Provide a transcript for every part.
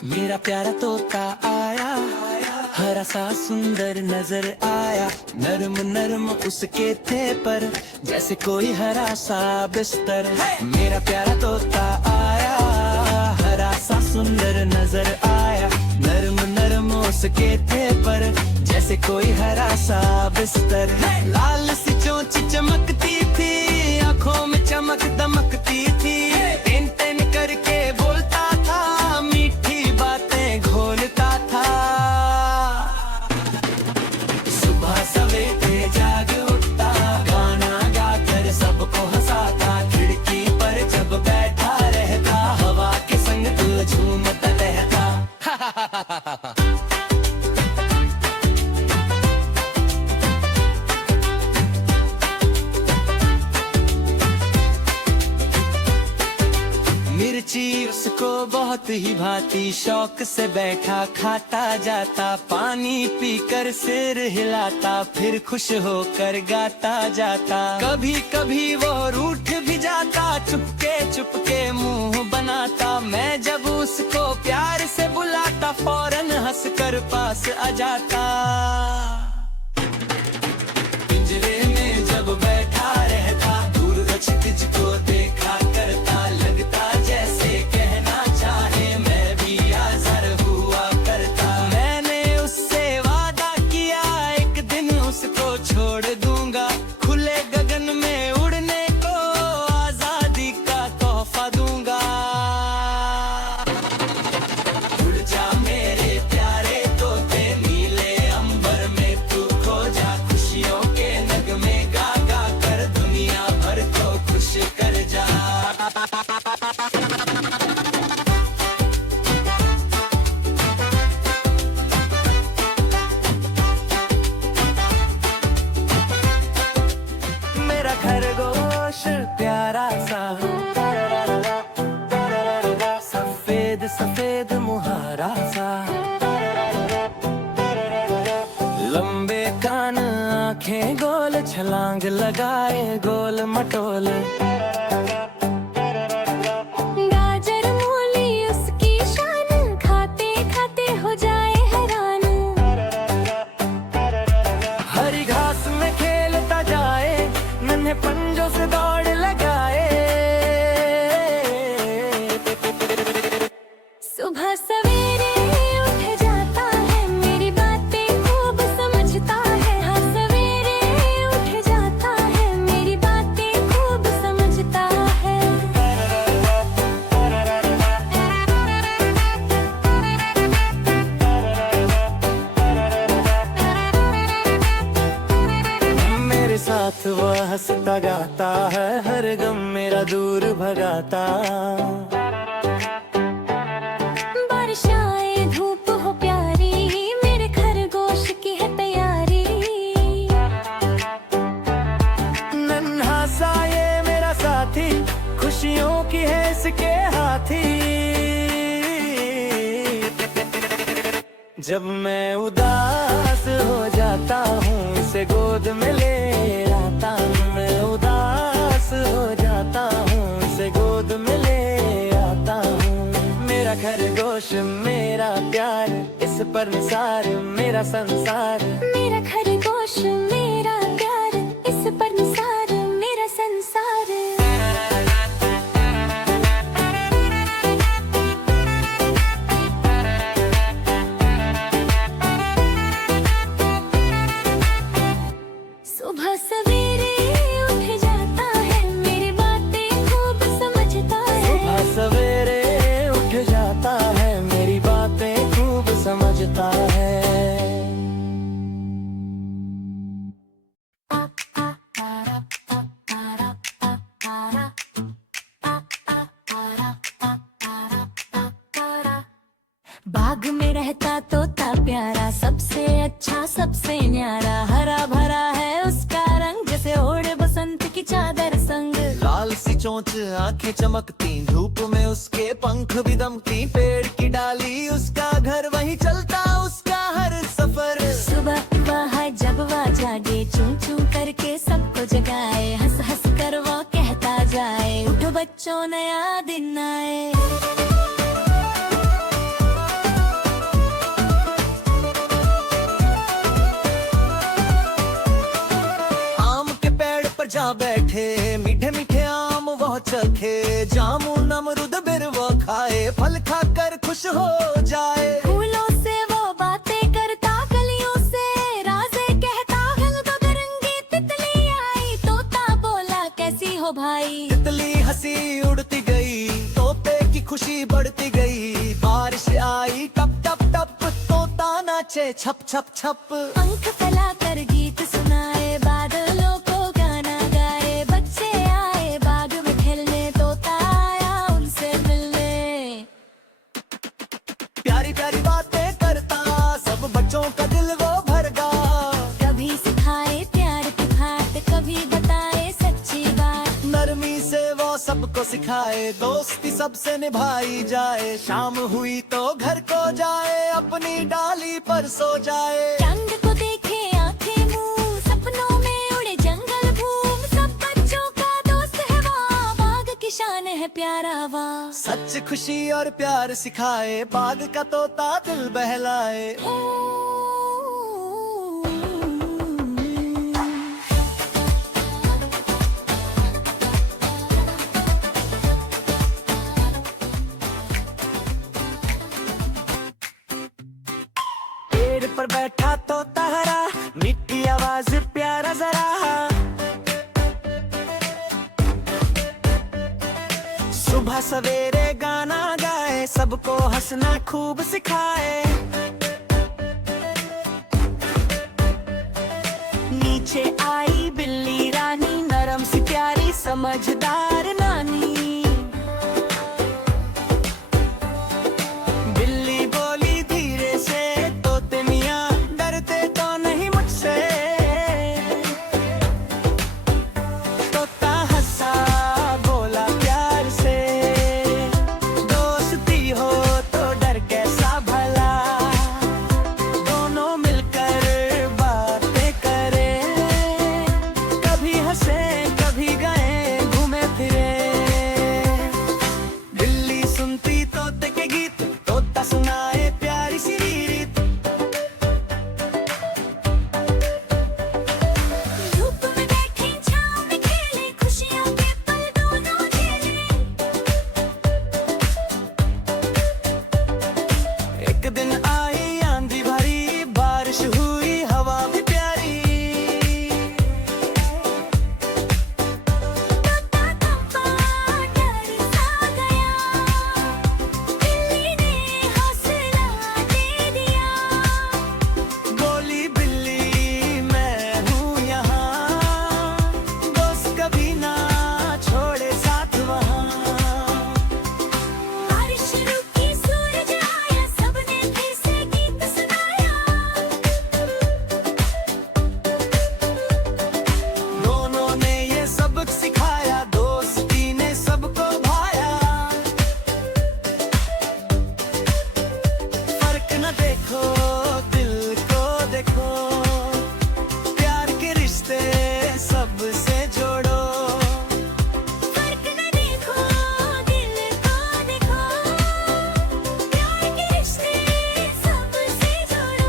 मेरा प्यारा तोता आया, हरा सा सुंदर नजर आया। नरम नरम उसके थे पर, जैसे कोई हरा सा बिस्तर। मेरा प्यारा तोता आया, हरा सा सुंदर नजर आया। नरम नरम उसके थे पर, जैसे कोई हरा सा बिस्तर। लाल सी चोंच चमकती थी, आंखों में चमक दमकती थी। टिन टिन करके बोलता था, मीठी बातें घोलता था। सुबह सवेरे जाग उठता, गाना गाकर सबको हंसाता। खिड़की पर जब बैठा रहता, हवा के संग दिल झूमता रहता। मिर्ची उसको बहुत ही भाती, शौक से बैठा खाता जाता। पानी पीकर सिर हिलाता, फिर खुश होकर गाता जाता। कभी कभी वो रूठ भी जाता, चुपके चुपके मुंह बनाता। मैं जब उसको प्यार से बुलाता, फौरन हंसकर पास आ जाता। पिंजरे में जब बैठा रहता, दूर क्षितिज को देखा करता। लगता जैसे कहना चाहे, मैं भी आज़ाद हुआ करता। मैंने उससे वादा किया, एक दिन उसको छोड़ दूंगा। खुले गगन में उड़ने को, आजादी का तोहफा दूंगा। उड़ जा मेरे प्यारे तोते, नीले अंबर में तू खो जा। खुशियों के नगमे गा गा कर, दुनिया भर को खुश कर जा। मेरा खरगोश प्यारा सा, सफेद सफेद मुहारा सा। लंबे कान, आंखें गोल, छलांग लगाए गोल मटोल। गाजर मूली उसकी शान, खाते खाते हो जाए हैरान। हरी घास में खेलता जाए, नन्हे पंजों से दौड़ लगाए। सुबह सवेरे उठ जाता है, मेरी बातें खूब समझता है। हर सवेरे उठ जाता है, मेरी बातें खूब समझता है। मेरे साथ वह हंसता गाता है, हर गम मेरा दूर भगाता। बारिश आए धूप हो प्यारी, मेरे खरगोश की है तैयारी। नन्हा सा ये मेरा साथी, खुशियों की है इसके हाथी। जब मैं उदास हो जाता हूँ, इसे गोद में ले आता हूँ। मैं उदास हो जाता हूँ, इसे गोद में ले आता हूँ। मेरा खरगोश मेरा प्यार, इस पर निसार मेरा संसार। मेरा खरगोश मेरा प्यार, इस पर निसार मेरा संसार। सुबह सवेरे उठ जाता है, मेरी बातें खूब समझता है। सुबह सवेरे उठ जाता है, मेरी बातें खूब समझता है। बाग में रहता तोता प्यारा, सबसे अच्छा सबसे न्यारा। हरा भरा है उसका रंग, जैसे ओढ़े बसंत की चादर संग। लाल सी चोंच, आंखें चमकती, धूप में उसके पंख भी दमकती। पेड़ की डाली उसका घर, वहीं चलता उसका हर सफर। सुबह वह जब वह जागे, चूं चूं करके सबको जगाए। हंस हंस कर वो कहता जाए, उठो बच्चों नया दिन आए। जा बैठे, मीठे मीठे आम वो चखे, जामुन अमरुद बिर वो खाए, फल खाकर खुश हो जाए। फूलों से वो बातें करता, कलियों से राज़े कहता, हल बदरंगी तितली आई, तोता बोला कैसी हो भाई। तितली हंसी उड़ती गई, तोते की खुशी बढ़ती गई, बारिश आई टप टप टप, तोता नाचे छप छप छप। पंख फैलाकर गीत सुनाए, बादलों को गाना गाए, बच्चे आए बाग में खेलने, तोता आया उनसे मिलने। प्यारी प्यारी बातें करता, सब बच्चों का दिल वो भर गा। कभी सिखाए प्यार की बात, कभी बताए सच्ची बात, नरमी से वो सबको सिखाए, दोस्ती सबसे निभाई जाए। शाम हुई तो घर को जाए, अपनी डाली पर सो जाए। चांद को देखे आंखें मूं, सपनों में उड़े जंगल भूम, सब बच्चों का दोस्त है वहाँ, बाग की शान है प्यारा वहाँ। सच खुशी और प्यार सिखाए, बाग का तोता दिल बहलाए। पेड़ पर बैठा तोता हरा, मीठी आवाज प्यारा जरा, सुबह सवेरे गाना गाए, सबको हंसना खूब सिखाए। नीचे आई बिल्ली रानी, नरम सी प्यारी समझदार नानी। बिल्ली बोली धीरे से, तोते मियाँ डरते तो नहीं मुझसे। तोता हंसा बोला प्यार से, दोस्ती हो तो डर कैसा भला, दोनों मिलकर बातें करें, कभी हंसे कभी गए घूमे फिरे। बिल्ली सुनती तोते के गीत, तोता सुनाए प्यारी सी रीत। धूप में बैठे छाँव में खेले, खुशियों के पल दोनों झेले। एक दिन आई आंधी भरी, बारिश हुई हवा भी प्यारी। तोता कंपा डर सा गया, बिल्ली ने हौसला दे दिया। बोली बिल्ली मैं हूँ यहाँ, दोस्त कभी ना छोड़े साथ वहाँ। बारिश रुकी सूरज आया, सबने फिर से गीत सुनाया। दोनों ने ये सबक सिखाया, दोस्ती ने सबको भाया। फर्क न देखो दिल को देखो, प्यार के रिश्ते सबसे जोड़ो। फर्क न देखो दिल को देखो, प्यार के रिश्ते सबसे जोड़ो।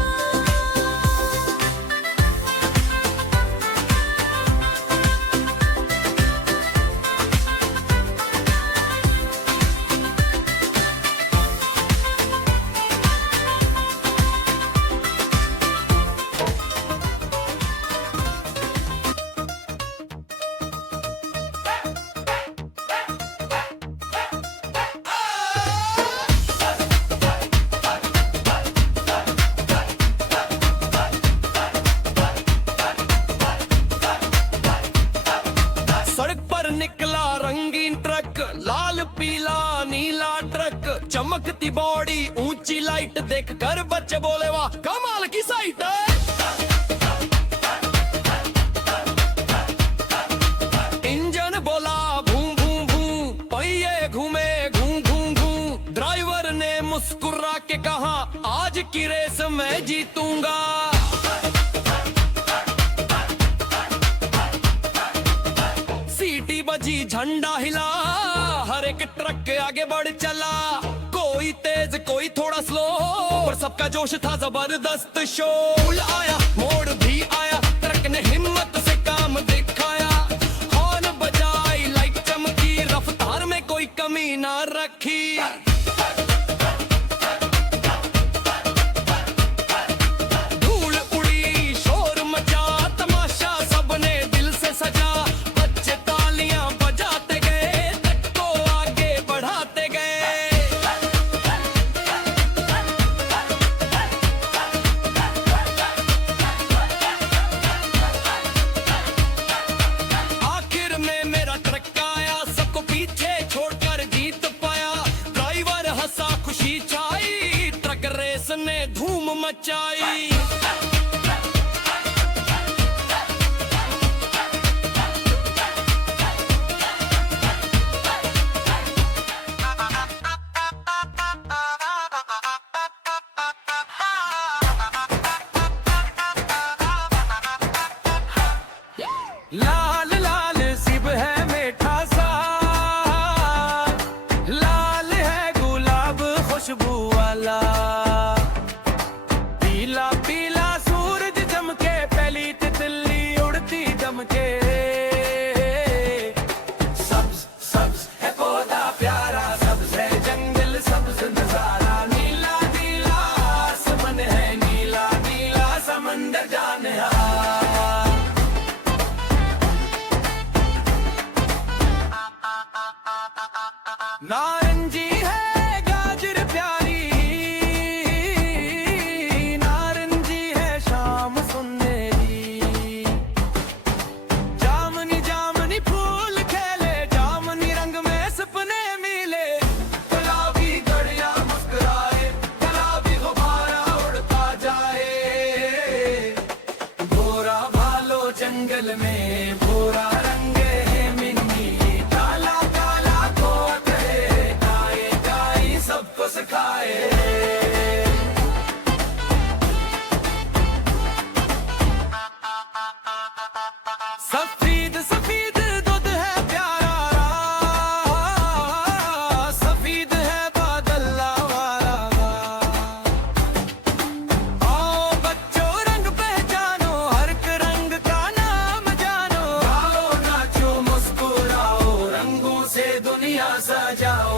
सड़क पर निकला रंगीन ट्रक, लाल पीला नीला ट्रक, चमकती बॉडी ऊंची लाइट देख कर बच्चे बोले वाह कमाल की साइट है। इंजन बोला भूं भूं भूं, पहिए घूमे घूं घूं घूं, ड्राइवर ने मुस्कुरा के कहा आज की रेस मैं जीतूंगा। सीटी बजी झंडा हिला, हर एक ट्रक आगे बढ़ चला, कोई तेज कोई थोड़ा स्लो, पर सबका जोश था जबरदस्त। शोर आया मोड़ भी आया, ट्रक ने हिम्मत से काम दिखाया, रखी। धूल उड़ी शोर मचा तमाशा सबने दिल से सजा, बच्चे तालियां बजाते गए तक को आगे बढ़ाते गए। आखिर में मेरा ट्रक आया, सबको पीछे छोड़कर जीत पाया। ड्राइवर हंसा खुशी छाई, ट्रक रेस ने धूम मचाई। लाल लाल सिब है मीठा सा, लाल है गुलाब खुशबू वाला। पीला पीला सूरज चमके, पहली तितली उड़ती दमके। सब्ज सब्ज है पौधा प्यारा, सब्ज है जंगल सब्ज नजारा। नीला नीला आसमान है, नीला नीला समंदर जाने नारंगी है गाजर प्यारी, नारंगी है शाम सुनहरी। जामनी जामनी फूल खेले, जामनी रंग में सपने मिले। गुलाबी घड़ियां मुस्कुराए, गुलाबी गुब्बारा उड़ता जाए। भोरा भालो जंगल में भोरा रंग है मिन्नी, काला काला कोट है, गाए गाई सबको सिखाए। सफेद सफेद दूध है प्यारा, सफेद है बादल वाला। आओ बच्चों रंग पहचानो, हर एक रंग का नाम जानो। गाओ नाचो मुस्कुराओ, रंगों से दुनिया सजाओ।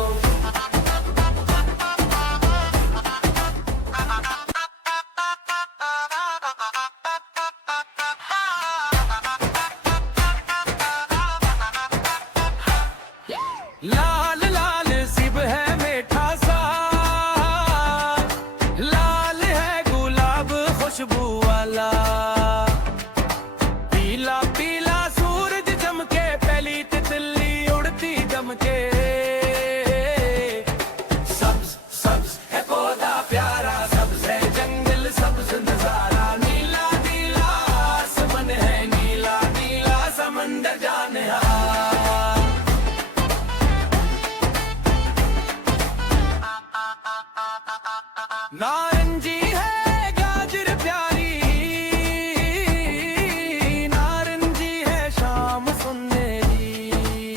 लाल लाल सिब है मीठा सा, लाल है गुलाब खुशबू वाला। पीला पीला सूरज चमके, पहली तितली उड़ती दमके। सब्ज सब्ज है पौधा प्यारा, सब्ज है जंगल सब्ज नजारा। नीला नीला आसमान है, नीला नीला समंदर जाने नारंगी है गाजर प्यारी, नारंगी है शाम सुनहरी।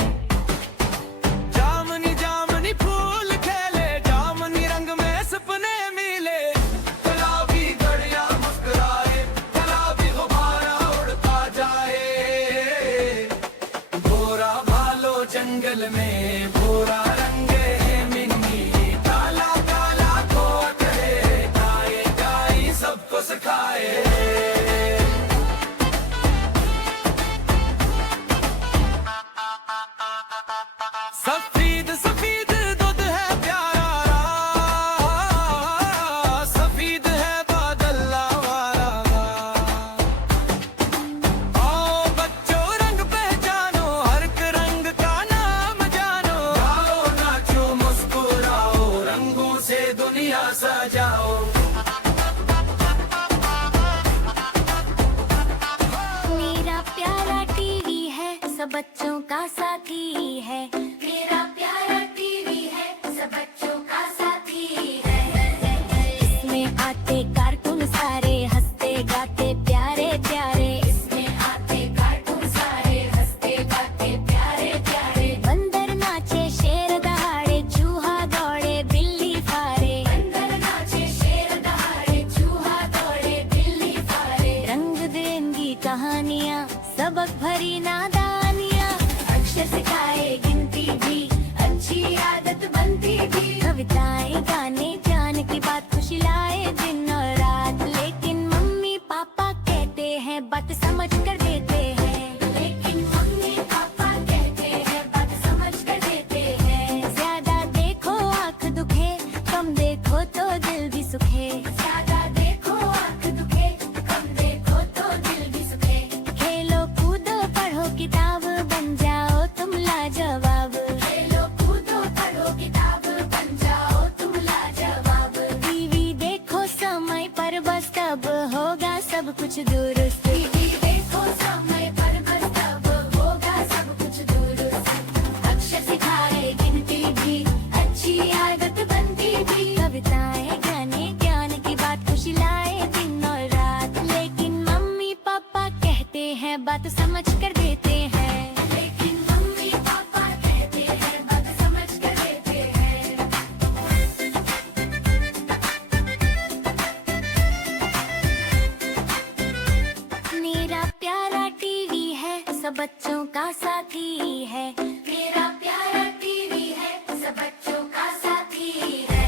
जामनी जामनी फूल खेले, जामनी रंग में सपने मिले। गुलाबी घड़ियां मुस्कुराए, गुलाबी गुब्बारा उड़ता जाए। भोरा भालो जंगल में भोरा रंग है मिन्नी, काला काला कोट है, गाए गाई सबको सिखाए। सफेद सफेद दूध है प्यारा, सफेद है बादल वाला। आओ बच्चों रंग पहचानो, हर एक रंग का नाम जानो। गाओ नाचो मुस्कुराओ, रंगों से दुनिया सजाओ। मेरा प्यारा टीवी है, सब बच्चों का साथी है। मेरा प्यारा टीवी है, सब बच्चों का साथी है। इसमें आते कार्टून सारे, हंसते गाते प्यारे प्यारे। इसमें आते कार्टून सारे, हंसते गाते प्यारे प्यारे। बंदर नाचे शेर दहाड़े, चूहा दौड़े बिल्ली फारे। बंदर नाचे शेर दहाड़े, चूहा दौड़े बिल्ली फारे। रंग बिरंगी कहानियाँ, सबक भरी नादानियाँ। अक्षर सिखाए गिनती भी, अच्छी आदत बनती कविताएं गाने ज्ञान की बात खुशी लाए दिन और रात। लेकिन मम्मी पापा कहते हैं बात समझ कर देते हैं। लेकिन मम्मी पापा कहते हैं बात समझ कर देते हैं। ज्यादा देखो आँख दुखे, कम देखो तो दिल भी सुखे। ज्यादा देखो आँख दुखे, कम देखो तो दिल भी सुखे। खेलो कूदो पढ़ो किताब, बन जाओ तुम लाजवाब। खेलो कूदो पढ़ो किताब, बन जाओ तुम लाजवाब। टीवी देखो समय पर बस तब होगा सब कुछ दुरुस्त। टीवी देखो समय पर बस तब होगा सब कुछ दुरुस्त। अक्षर सिखाए गिनती भी, अच्छी आदत बनती भी। कविताएं गाने ज्ञान की बात खुशी लाए दिन और रात। लेकिन मम्मी पापा कहते हैं बात समझ कर देते हैं। लेकिन मम्मी पापा कहते हैं बात समझ कर देते हैं। मेरा प्यारा टीवी है, सब बच्चों का साथी है। मेरा प्यारा टीवी है, सब बच्चों का साथी है।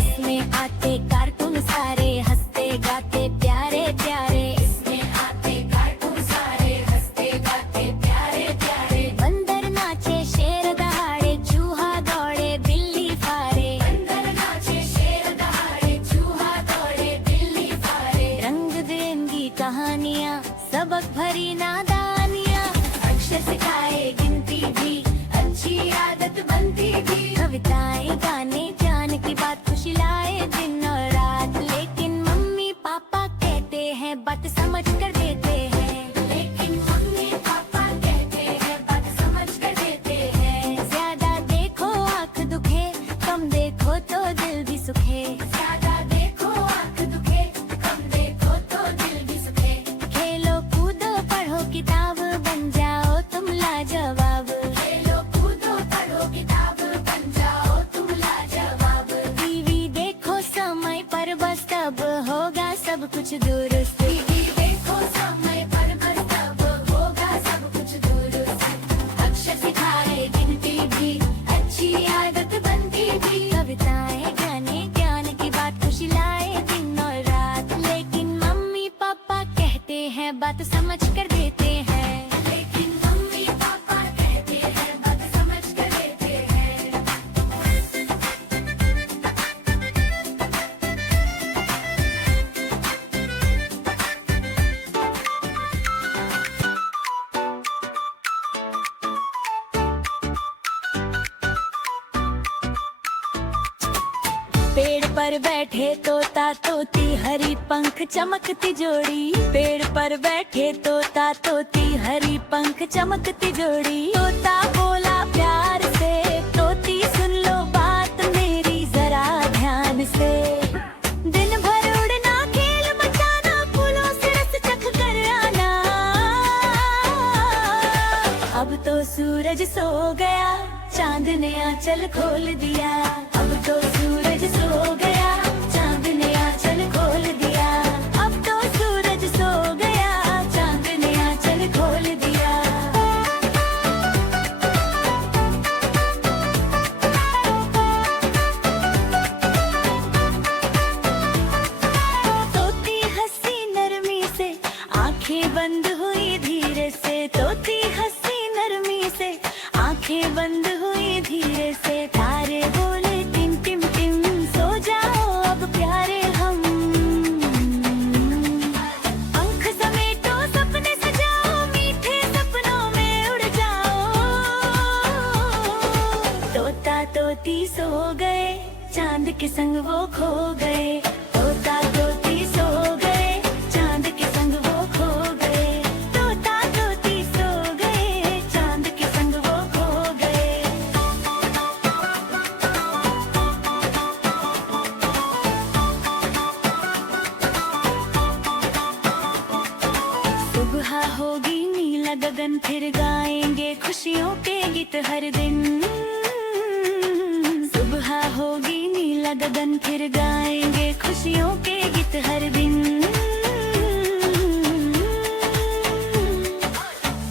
इसमें आते कार्टून सारे हंसते गाते प्यारे प्यारे। इसमें आते कार्टून सारे हंसते गाते प्यारे प्यारे। बंदर नाचे शेर दहाड़े, चूहा दौड़े बिल्ली फारे। बंदर नाचे शेर दहाड़े, चूहा दौड़े बिल्ली फारे। रंग बिरंगी कहानियाँ, सबक भरी नादानियाँ। अक्षर सिखाए गिनती भी, अच्छी आदत बनती भी। कविताएं गाने ज्ञान की बात खुशी लाए दिन और रात। लेकिन मम्मी पापा कहते हैं बात समझ कर देते हैं। लेकिन मम्मी पापा कहते हैं बात समझ कर देते हैं। ज्यादा देखो आँख दुखे, कम देखो तो दिल भी सुखे। ज्यादा देखो आँख दुखे, कम देखो तो दिल भी सुखे। खेलो कूदो पढ़ो किताब, बन जाओ तुम लाजवाब। खेलो कूदो पढ़ो किताब, बन जाओ तुम लाजवाब। टीवी देखो समय पर बस तब होगा सब कुछ दुरुस्त। टीवी देखो समय पर बस तब होगा सब कुछ दुरुस्त। अक्षर सिखाए गिनती भी, अच्छी आदत बनती भी। कविताएं गाने ज्ञान की बात खुशी लाए दिन और रात। लेकिन मम्मी पापा कहते हैं बात समझ कर देते हैं। लेकिन मम्मी पापा कहते हैं बात समझ कर देते हैं। पेड़ पर बैठे तोता तोती, हरी पंख चमकती जोड़ी। पेड़ पर बैठे तोता तोती, हरी पंख चमकती जोड़ी। तोता बोला प्यार से, तोती सुन लो बात मेरी जरा ध्यान से। दिन भर उड़ना खेल मचाना, फूलों से रस चख कर आना। अब तो सूरज सो गया, चांद ने आंचल खोल दिया। अब तो सूरज सो गया, चांद ने आंचल खोल दिया। अब तो सूरज सो गया, चांद ने आंचल खोल दिया। तोती हंसी नरमी से, आंखें बंद हुई धीरे से। तोती हंसी नरमी से, आंखें बंद हुई धीरे से। तारे बोले टिम टिम टिम, सो जाओ अब प्यारे हम। पंख समेटो सपने सजाओ, मीठे सपनों में उड़ जाओ। तोता तोती सो गए, चांद के संग वो खो गए। तोता तोती सो गए, चांद के संग वो खो गए। तोता तोती सो गए, चांद के संग वो खो गए। सुबह होगी नीला गगन, फिर गाएंगे खुशियों के गीत हर दिन। सुबह होगी नीला गगन, फिर गाएंगे खुशियों के गीत हर दिन।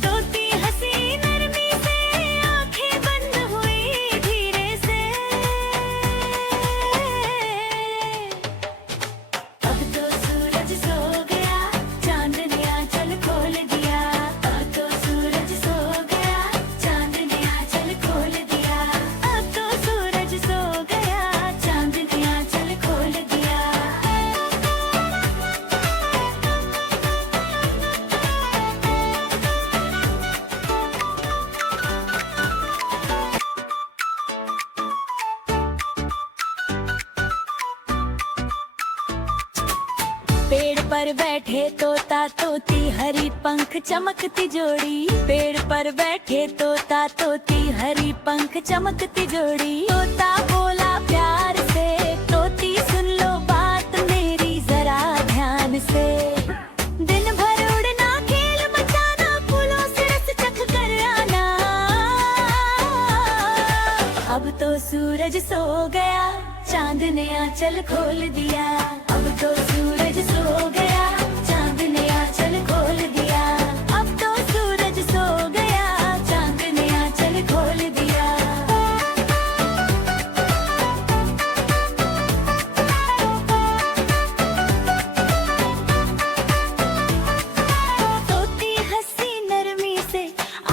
तोती हंसी नरमी से, आंखें बंद हुई धीरे से। पर बैठे तोता तोती हरी पंख चमकती जोड़ी। पेड़ पर बैठे तोता तोती हरी पंख चमकती जोड़ी। तोता बोला प्यार से तोती सुन लो बात मेरी जरा ध्यान से। दिन भर उड़ना खेल मचाना फूलों से रस चख कर आना। अब तो सूरज सो गया चांद ने आंचल खोल दिया। अब तो सूरज सो गया चांद ने आंचल खोल दिया। अब तो सूरज सो गया चांद ने आंचल खोल दिया। तोती हंसी नरमी से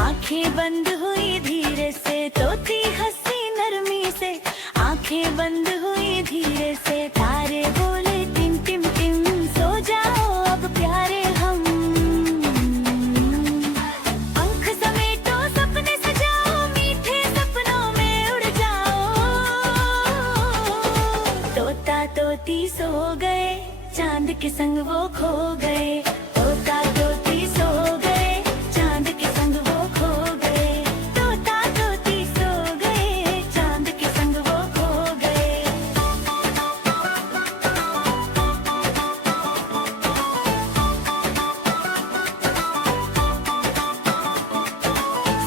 आंखें बंद हुई धीरे से। तोती हंसी नरमी से आंखें बंद हुई धीरे से। तारे बोले टिम टिम टिम सो जाओ अब प्यारे हम। पंख समेटो सपने सजाओ मीठे सपनों में उड़ जाओ। तोता तोती सो गए चांद के संग वो खो गए। तोता तोती सो गए चांद के संग वो खो गए। तोता तोती सो गए चांद के संग वो खो गए।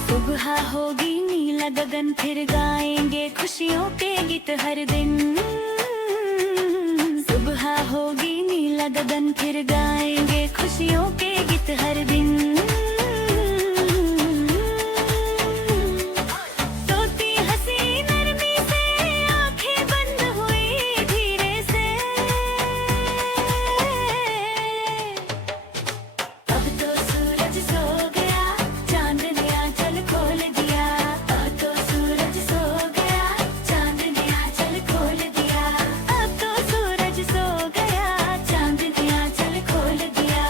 सुबह होगी नीला गगन फिर गाएंगे खुशियों के गीत हर दिन। सुबह होगी नीला गगन फिर गाएंगे खुशियों के गीत हर दिन। तोती हंसी नरमी से आंखें बंद हुई धीरे से। अब तो सूरज सो गया चांद ने आंचल खोल दिया। अब तो सूरज सो गया चांद ने आंचल खोल दिया। अब तो सूरज सो गया चांद ने आंचल खोल दिया।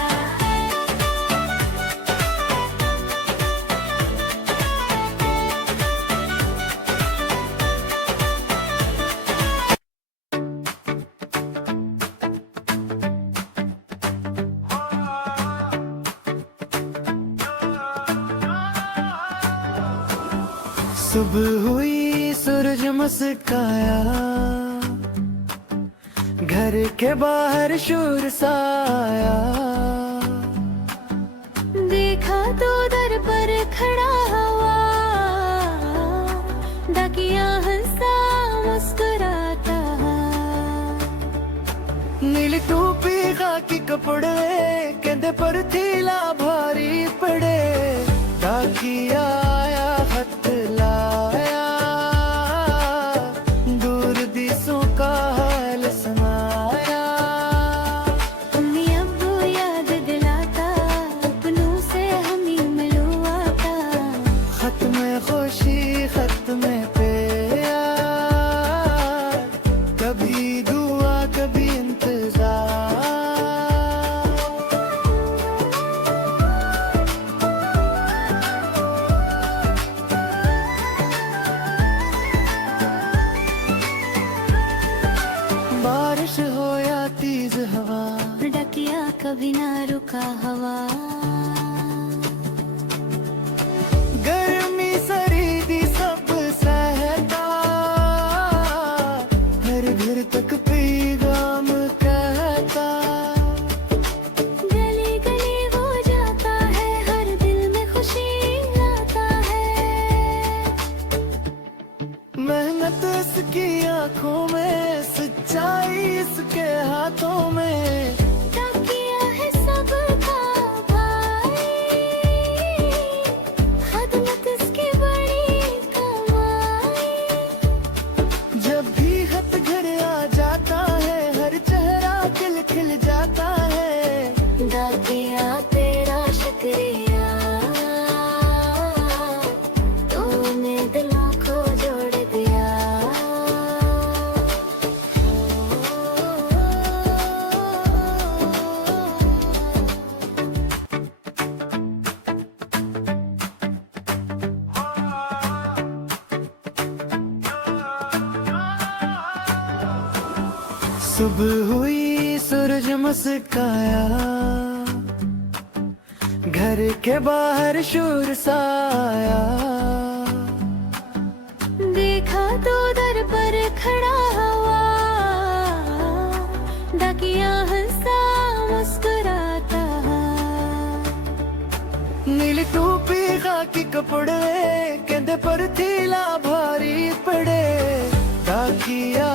सुबह हुई सूरज मुस्काया। घर के बाहर शोर सा आया। देखा तो दर पर खड़ा हुआ डाकिया हंसा मुस्कुराता। नीली टोपी खाकी कपड़े कहते पर थीला भारी पड़े। डाकिया आया खत लाया दूर दिसों का हाल सुनाया। अम्मी अब्बू याद दिलाता अपनों से हम ही मिलवाता। खत में खुशी खत में प्यार कभी दुआ कभी इंतजार। बारिश हो या तेज हवा डाकिया कभी ना रुका हवा। गर्मी सरीदी सब सहता। हर घर तक पैगाम कहता। गली गली वो जाता है हर दिल में खुशी लाता है। मेहनत इसकी आंखों में सच्चाई इसके हाथों में। डाकिया है सबका भाई खदमत इसकी बड़ी कमाई। जब भी खत घर आ जाता है हर चेहरा खिल खिल जाता है। डाकिया तेरा शुक्रिया तूने दिलों को जोड़ दिया। सुबह हुई सूरज मुस्काया, घर के बाहर शोर सा आया। देखा तो दर पर खड़ा हुआ, डाकिया हंसा मुस्कुराता। नीली टोपी खाकी कपड़े, कहते पर थीला भारी पड़े। डाकिया